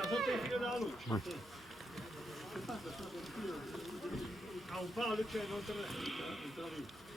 sotto il filo della luce. Sì. Ha un palo, cioè non te lo dico.